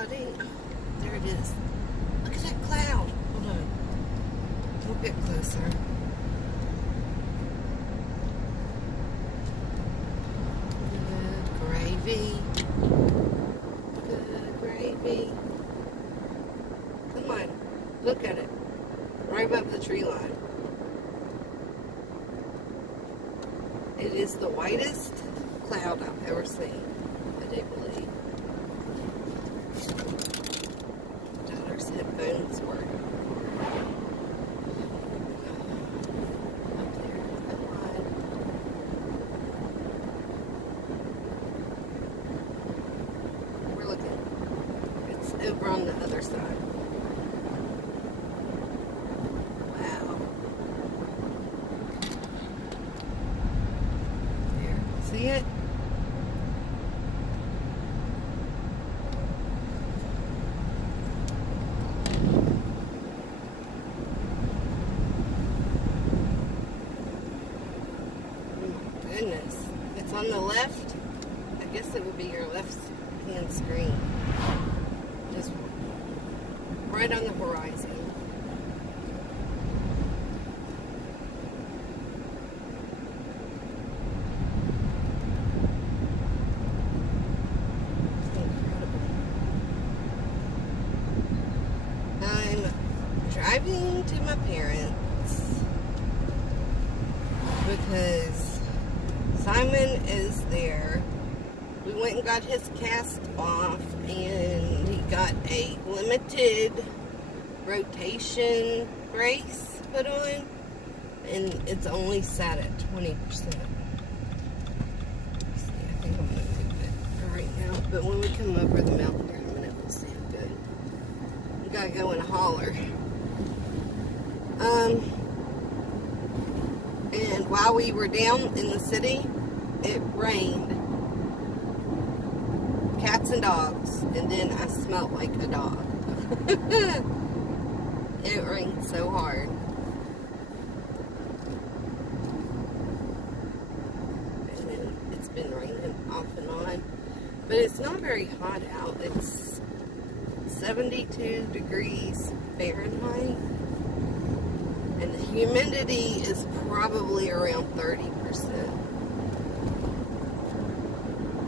cloudy. Oh, there it is. Look at that cloud. Hold on. We'll get closer. Good gravy. Good gravy. Come on. Look at it. Right above the tree line. It is the whitest cloud I've ever seen. I do believe. Daughter's headphones were up there. Come on. We're looking. It's over on the other side. Wow. There. See it? Goodness. It's on the left. I guess it would be your left hand screen. Just right on the horizon. It's incredible. I'm driving to my parents because Simon is there. We went and got his cast off, and he got a limited rotation brace put on, and it's only sat at 20%. I think I'm going to move it right now, but when we come over the mountain here in a minute, we'll see it good. We got to go in a holler. And while we were down in the city, it rained. Cats and dogs. And then I smelled like a dog. It rained so hard. And then it's been raining off and on. But it's not very hot out. It's 72 degrees Fahrenheit. And the humidity is probably around 30%.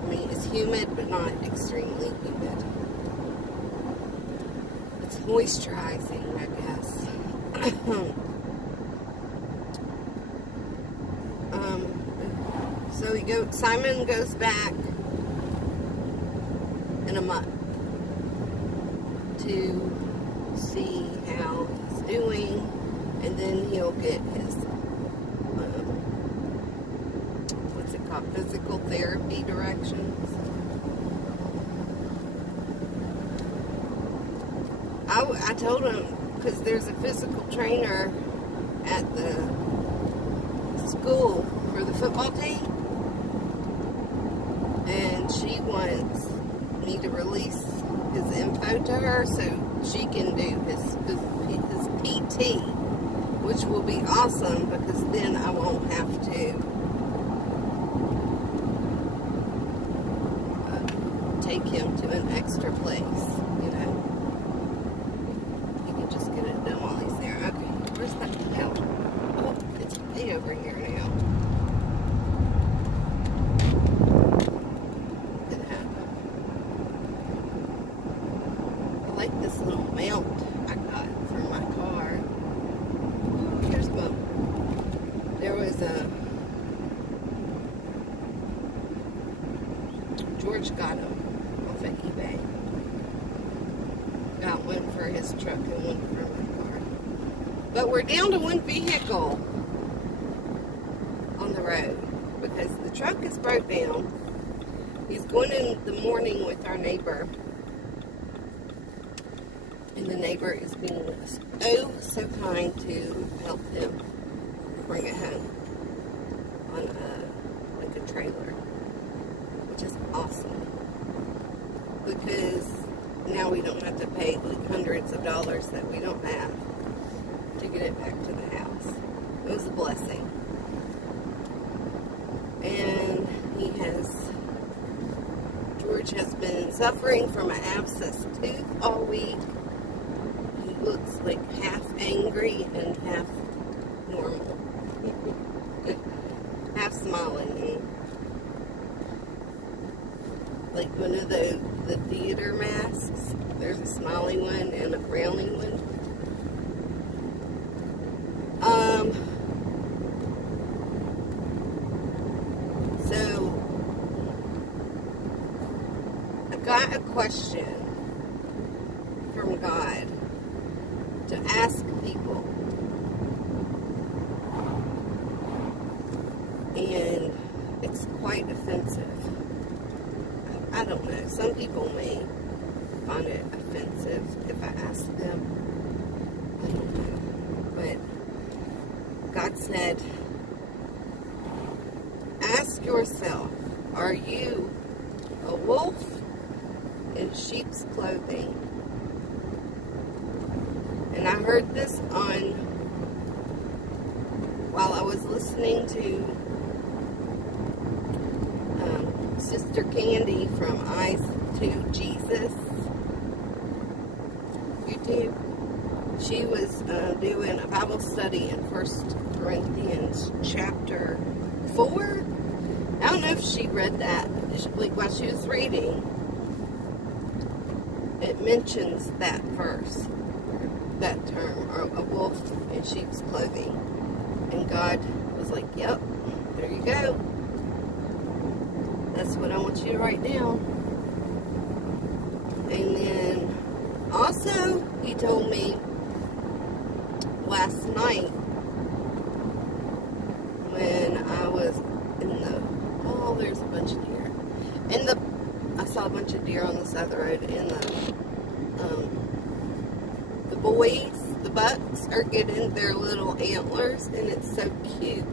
I mean, it's humid, but not extremely humid. It's moisturizing, I guess. So Simon goes back in a month to see how he's doing. And then he'll get his, what's it called, physical therapy directions. I told him, because there's a physical trainer at the school for the football team. And she wants me to release his info to her so she can do his PT. Which will be awesome, because then I won't have to take him to an extra place, you know. He can just get it done while he's there. Okay, where's that now? Oh, it's way over here now. Look at that. I like this little mount I got for my car. Here's one. There was a George got them off of eBay. Got one for his truck and one for my car. But we're down to one vehicle on the road because the truck is broke down. He's going in the morning with our neighbor. And the neighbor is being so kind to help him bring it home on like a trailer, which is awesome because now we don't have to pay like hundreds of dollars that we don't have to get it back to the house. It was a blessing. And he has George George has been suffering from an abscessed tooth all week. He looks like half angry and half normal. Half smiling. Like one of the theater masks. There's a smiley one and a frowning one. So I got a question from God to ask people. And it's quite offensive. I don't know. Some people may find it offensive if I ask them. I don't know. But God said, ask yourself, are you a wolf in sheep's clothing? And I heard this while I was listening to Sister Candy from Eyes to Jesus YouTube. She was doing a Bible study in 1 Corinthians chapter 4. I don't know if she read that. Like while she was reading, it mentions that verse, that term, a wolf in sheep's clothing. And God was like, yep, there you go. That's what I want you to write down. And then also, he told me last night when I was in there's a bunch of deer. I saw a bunch of deer on the side of the road, and the boys, the bucks, are getting their little antlers, and it's so cute.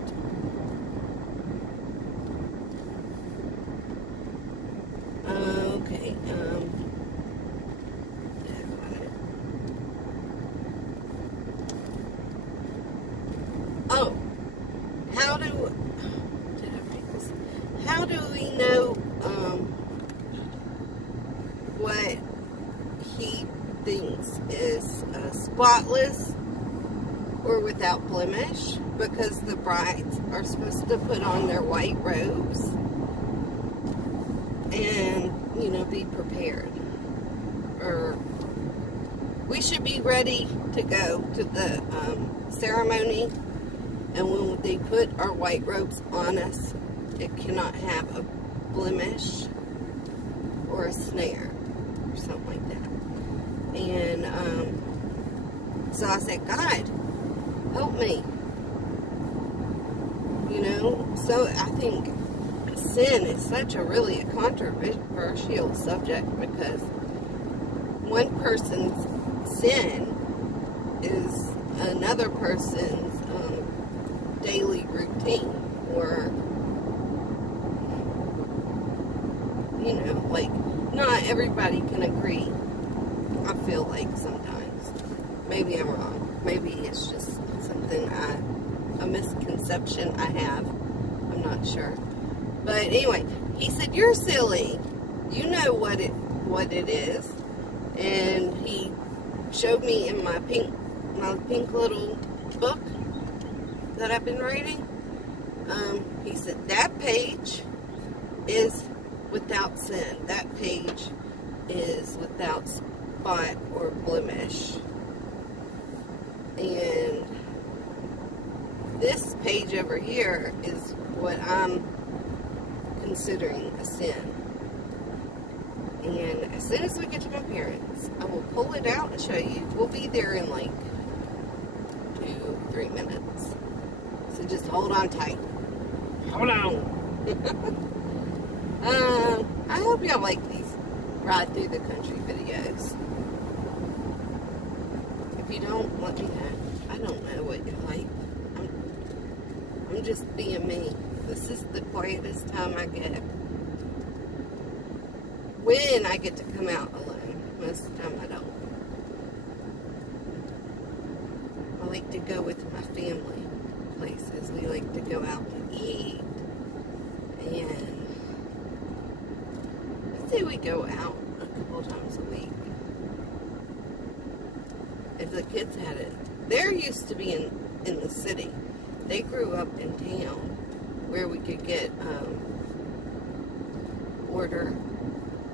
Okay, oh, how do we know, what he thinks is spotless or without blemish? Because the brides are supposed to put on their white robes and, you know, be prepared. Or we should be ready to go to the ceremony, and when they put our white robes on us, it cannot have a blemish or a snare or something like that. And so I said, God, help me. You know, so I think sin is such a really controversial subject, because one person's sin is another person's daily routine, or, you know, like, not everybody can agree. I feel like sometimes. Maybe I'm wrong. Maybe it's just something a misconception I have. I'm not sure. But anyway, he said, you're silly. You know what it is. And he showed me in my pink little book that I've been writing. He said, that page is without sin. That page is without spot or blemish. And this page over here is what I'm considering a sin. And as soon as we get to my parents, I will pull it out and show you. We'll be there in like 2-3 minutes. So just hold on tight. Hold on. I hope y'all like these ride through the country videos. If you don't, let me know. I don't know what you like. I'm just being me. This is the quietest time I get. When I get to come out alone. Most of the time I don't. I like to go with my family places. We like to go out to eat. And I'd say we go out a couple times a week. If the kids had it. They're used to being in the city. They grew up in town where we could get, order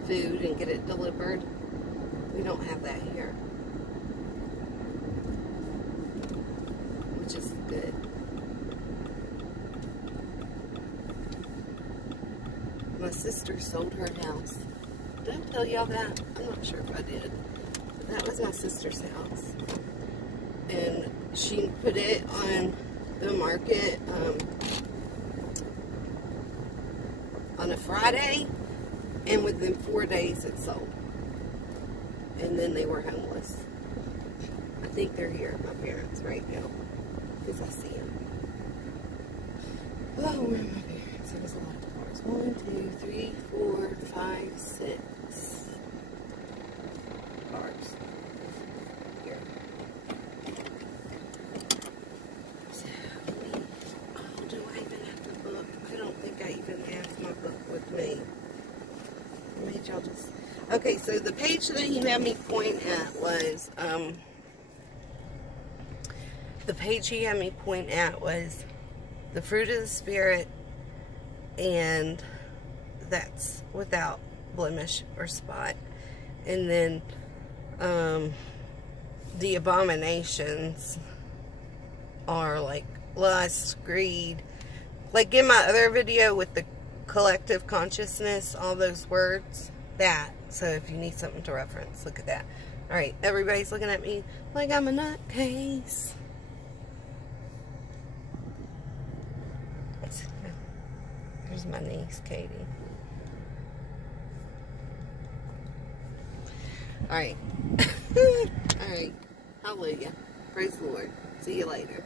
food and get it delivered. We don't have that here. Which is good. My sister sold her house. Did I tell y'all that? I'm not sure if I did. But that was my sister's house. And she put it on the market on a Friday. And within 4 days it sold. And then they were homeless. I think they're here, my parents, right now. Because I see them. Oh, where are my parents? There was a lot of cars. 1, 2, 3, 4, 5, 6 cars. Here. So, oh, do I even have the book? I don't think I even have my book with me. Made y'all just... Okay, so the page that he had me point at was, the page he had me point at was the fruit of the Spirit, and that's without blemish or spot. And then the abominations are like lust, greed. Like in my other video with the collective consciousness, all those words, that. So if you need something to reference, look at that. Alright, everybody's looking at me like I'm a nutcase. Here's my niece, Katie. Alright. Alright. Hallelujah. Praise the Lord. See you later.